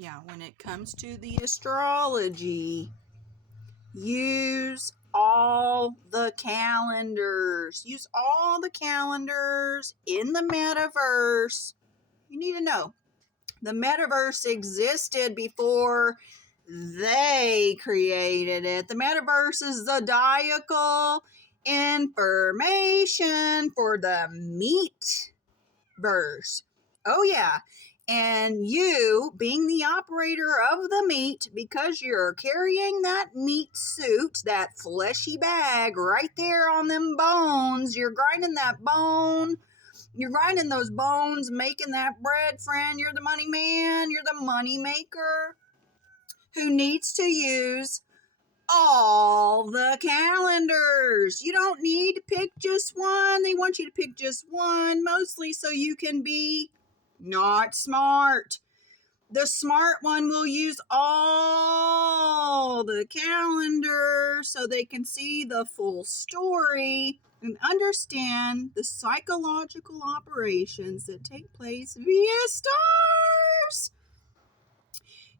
Yeah, when it comes to the astrology, use all the calendars. Use all the calendars in the metaverse. You need to know the metaverse existed before they created it. The metaverse is zodiacal information for the meat verse. Oh, yeah. And you, being the operator of the meat, because you're carrying that meat suit, that fleshy bag right there on them bones, you're grinding that bone. You're grinding those bones, making that bread, friend. You're the money man. You're the money maker who needs to use all the calendars. You don't need to pick just one. They want you to pick just one, mostly so you can be not smart. The smart one will use all the calendars so they can see the full story and understand the psychological operations that take place via stars.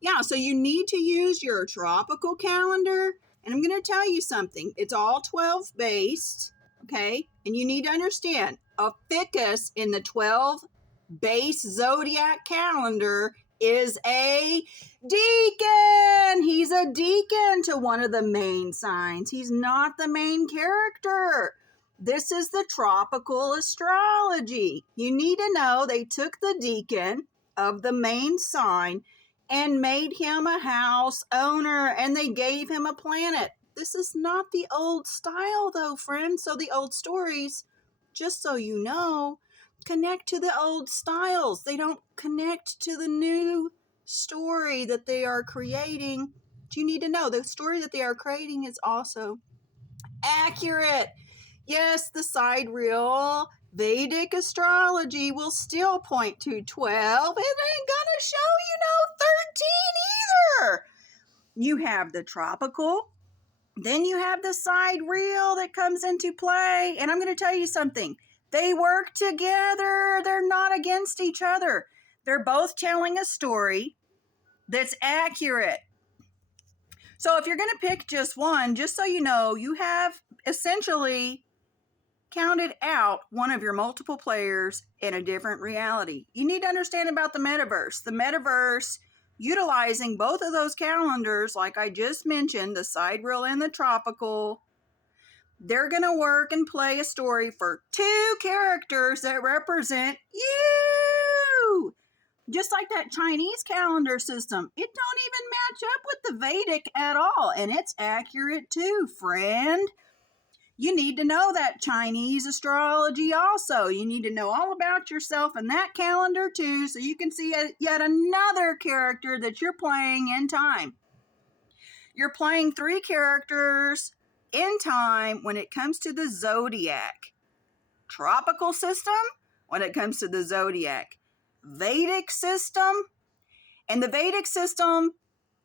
Yeah, so you need to use your tropical calendar. And I'm going to tell you something. It's all 12 based, okay? And you need to understand a ficus in the 12 base zodiac calendar is a deacon. He's a deacon to one of the main signs. He's not the main character. This is the tropical astrology. You need to know they took the deacon of the main sign and made him a house owner, and they gave him a planet. This is not the old style, though, friends. So the old stories, just so you know, connect to the old styles. They don't connect to the new story that they are creating. You need to know the story that they are creating is also accurate. Yes, the sidereal Vedic astrology will still point to 12. It ain't gonna show you no 13 either. You have the tropical, then you have the sidereal that comes into play. And I'm going to tell you something. They work together. They're not against each other. They're both telling a story that's accurate. So if you're going to pick just one, just so you know, you have essentially counted out one of your multiple players in a different reality. You need to understand about the metaverse. The metaverse, utilizing both of those calendars, like I just mentioned, the sidereal and the tropical, they're going to work and play a story for two characters that represent you. Just like that Chinese calendar system. It don't even match up with the Vedic at all. And it's accurate too, friend. You need to know that Chinese astrology also. You need to know all about yourself in that calendar too, so you can see yet another character that you're playing in time. You're playing three characters in time when it comes to the zodiac. Tropical system when it comes to the zodiac. Vedic system. And the Vedic system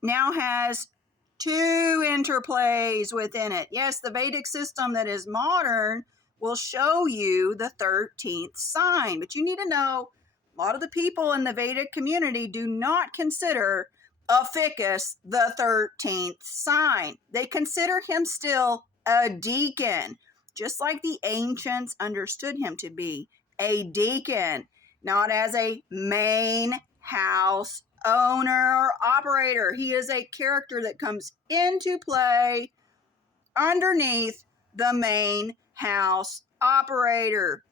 now has two interplays within it. Yes, the Vedic system that is modern will show you the 13th sign. But you need to know, a lot of the people in the Vedic community do not consider a ficus the 13th sign. They consider him still a deacon, just like the ancients understood him to be a deacon, not as a main house owner or operator. He is a character that comes into play underneath the main house operator.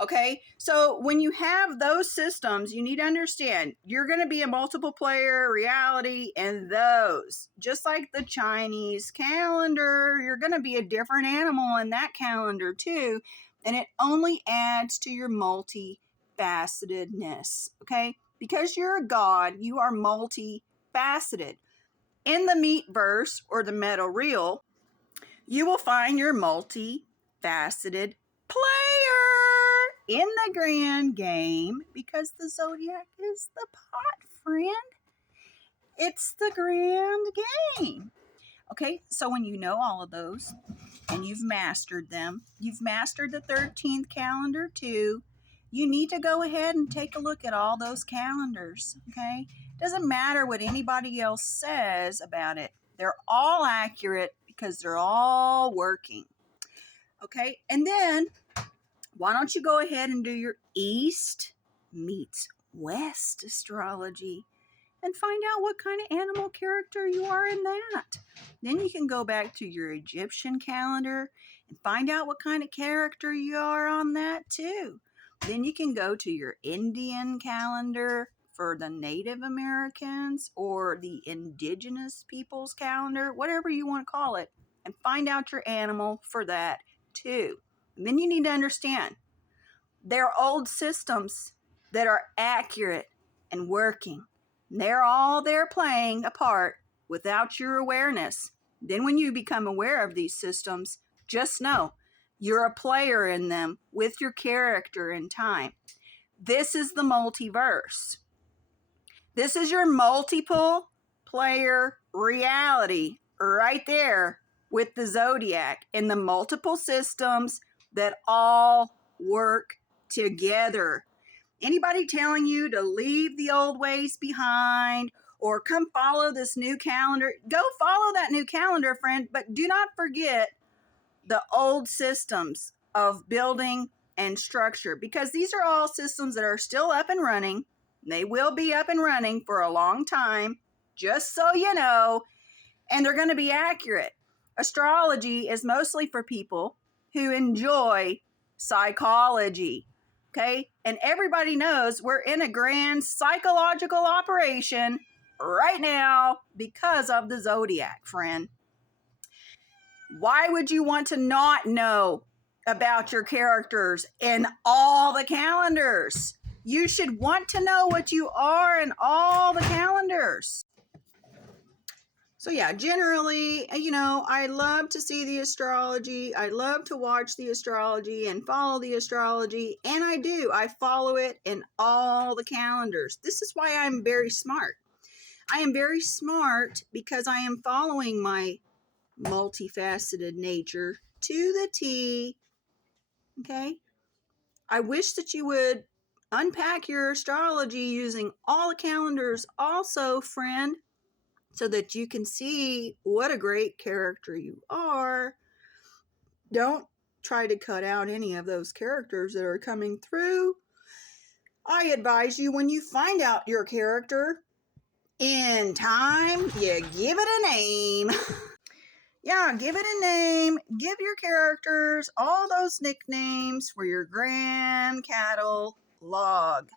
Okay, so when you have those systems, you need to understand you're going to be a multiple player reality in those. Just like the Chinese calendar, you're going to be a different animal in that calendar too. And it only adds to your multifacetedness. Okay, because you're a god, you are multifaceted. In the meat verse or the meta reel, you will find your multifaceted player in the grand game, because the zodiac is the pot, friend. It's the grand game. Okay, so when you know all of those and you've mastered them, you've mastered the 13th calendar too, you need to go ahead and take a look at all those calendars, okay? Doesn't matter what anybody else says about it. They're all accurate because they're all working, okay? And then why don't you go ahead and do your East meets West astrology and find out what kind of animal character you are in that. Then you can go back to your Egyptian calendar and find out what kind of character you are on that too. Then you can go to your Indian calendar for the Native Americans or the indigenous people's calendar, whatever you want to call it, and find out your animal for that too. And then you need to understand there are old systems that are accurate and working. They're all there playing a part without your awareness. Then when you become aware of these systems, just know you're a player in them with your character in time. This is the multiverse. This is your multiple player reality right there with the zodiac and the multiple systems that all work together. Anybody telling you to leave the old ways behind or come follow this new calendar, go follow that new calendar, friend, but do not forget the old systems of building and structure, because these are all systems that are still up and running. They will be up and running for a long time, just so you know, and they're going to be accurate. Astrology is mostly for people who enjoy psychology. Okay? And everybody knows we're in a grand psychological operation right now because of the zodiac, friend. Why would you want to not know about your characters in all the calendars? You should want to know what you are in all the calendars. So yeah, generally, I love to see the astrology. I love to watch the astrology and follow the astrology. And I do. I follow it in all the calendars. This is why I'm very smart. I am very smart because I am following my multifaceted nature to the T. Okay? I wish that you would unpack your astrology using all the calendars also, friend, so that you can see what a great character you are. Don't try to cut out any of those characters that are coming through. I advise you, when you find out your character in time, you give it a name. Yeah, give it a name. Give your characters all those nicknames for your grand cattle log.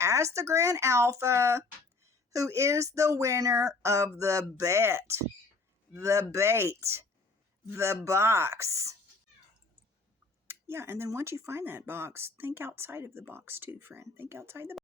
As the Grand Alpha, who is the winner of the bet, the bait, the box. Yeah, and then once you find that box, think outside of the box too, friend. Think outside the box.